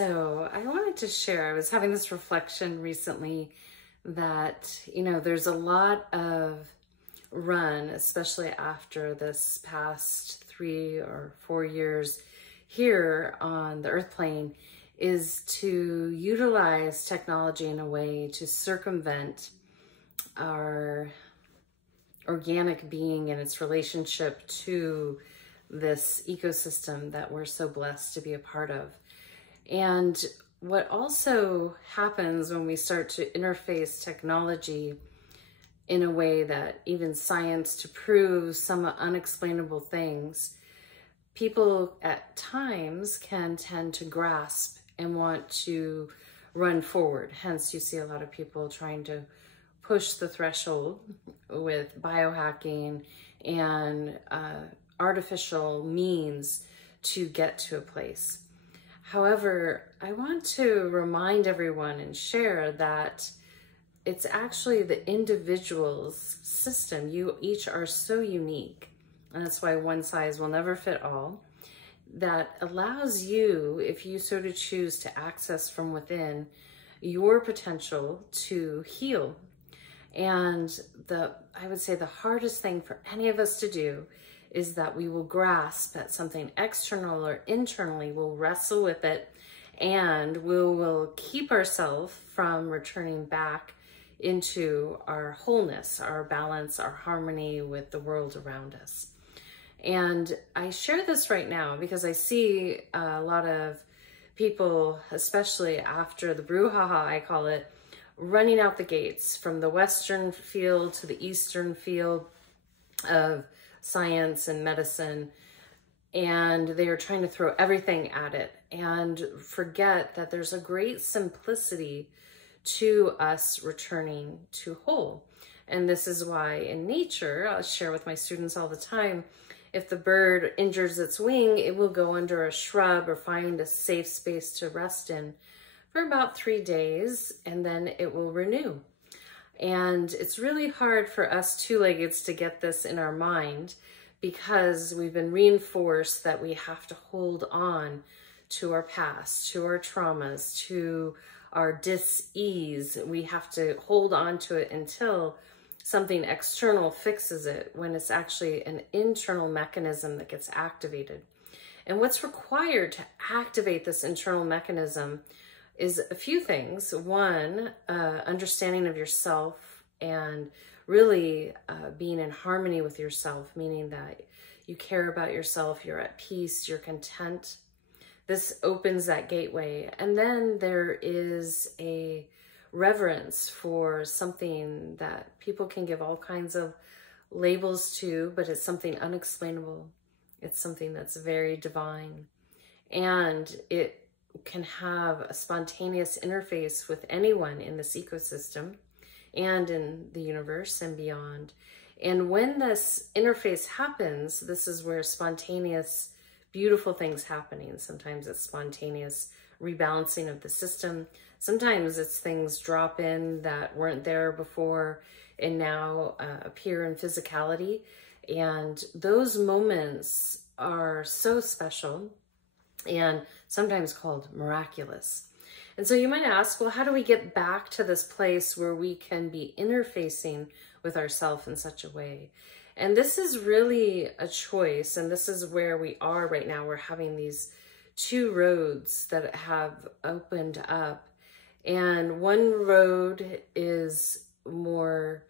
So I wanted to share, I was having this reflection recently that, there's a lot of run, especially after this past 3 or 4 years here on the earth plane, is to utilize technology in a way to circumvent our organic being and its relationship to this ecosystem that we're so blessed to be a part of. And what also happens when we start to interface technology in a way that even science to prove some unexplainable things, people at times can tend to grasp and want to run forward. Hence, you see a lot of people trying to push the threshold with biohacking and artificial means to get to a place. However, I want to remind everyone and share that it's actually the individual's system. You each are so unique, and that's why one size will never fit all. That allows you, if you so to choose, to access from within your potential to heal. And I would say the hardest thing for any of us to do is that we will grasp at something external or internally, we'll wrestle with it, and we will keep ourselves from returning back into our wholeness, our balance, our harmony with the world around us. And I share this right now because I see a lot of people, especially after the brouhaha, I call it, running out the gates from the Western field to the Eastern field of science and medicine, and they are trying to throw everything at it and forget that there's a great simplicity to us returning to whole. And this is why in nature, I'll share with my students all the time, if the bird injures its wing, it will go under a shrub or find a safe space to rest in for about 3 days, and then it will renew. And it's really hard for us two-leggeds to get this in our mind because we've been reinforced that we have to hold on to our past, to our traumas, to our dis-ease. We have to hold on to it until something external fixes it, when it's actually an internal mechanism that gets activated. And what's required to activate this internal mechanism is a few things. One, understanding of yourself and really being in harmony with yourself, meaning that you care about yourself, you're at peace, you're content. This opens that gateway. And then there is a reverence for something that people can give all kinds of labels to, but it's something unexplainable. It's something that's very divine. And it can have a spontaneous interface with anyone in this ecosystem and in the universe and beyond. And when this interface happens, this is where spontaneous, beautiful things happening. Sometimes it's spontaneous rebalancing of the system. Sometimes it's things drop in that weren't there before and now appear in physicality. And those moments are so special and sometimes called miraculous. And so you might ask, well, how do we get back to this place where we can be interfacing with ourselves in such a way? And this is really a choice, and this is where we are right now. We're having these 2 roads that have opened up, and one road is more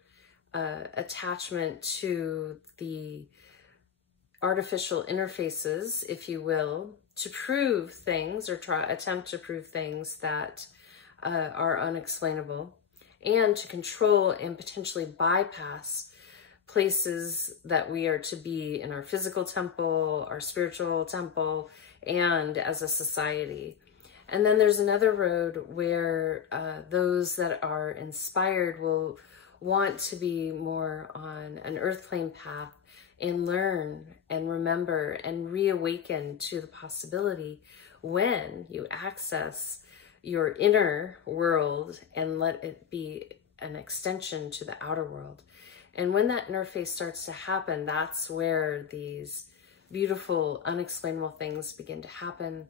attachment to the artificial interfaces, if you will, to prove things or attempt to prove things that are unexplainable, and to control and potentially bypass places that we are to be in our physical temple, our spiritual temple, and as a society. And then there's another road where those that are inspired will want to be more on an earth plane path and learn and remember and reawaken to the possibility when you access your inner world and let it be an extension to the outer world. And when that interface starts to happen, that's where these beautiful, unexplainable things begin to happen.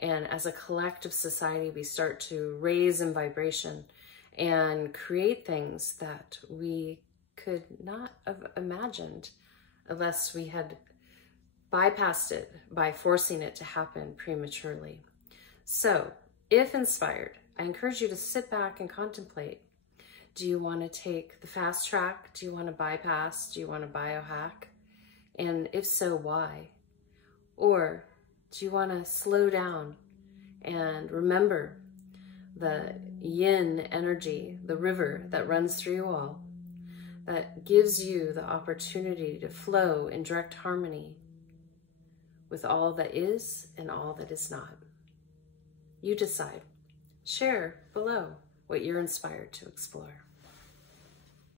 And as a collective society, we start to raise in vibration and create things that we could not have imagined unless we had bypassed it by forcing it to happen prematurely. So, if inspired, I encourage you to sit back and contemplate. Do you want to take the fast track? Do you want to bypass? Do you want to biohack? And if so, why? Or do you want to slow down and remember the yin energy, the river that runs through you all, that gives you the opportunity to flow in direct harmony with all that is and all that is not? You decide. Share below what you're inspired to explore.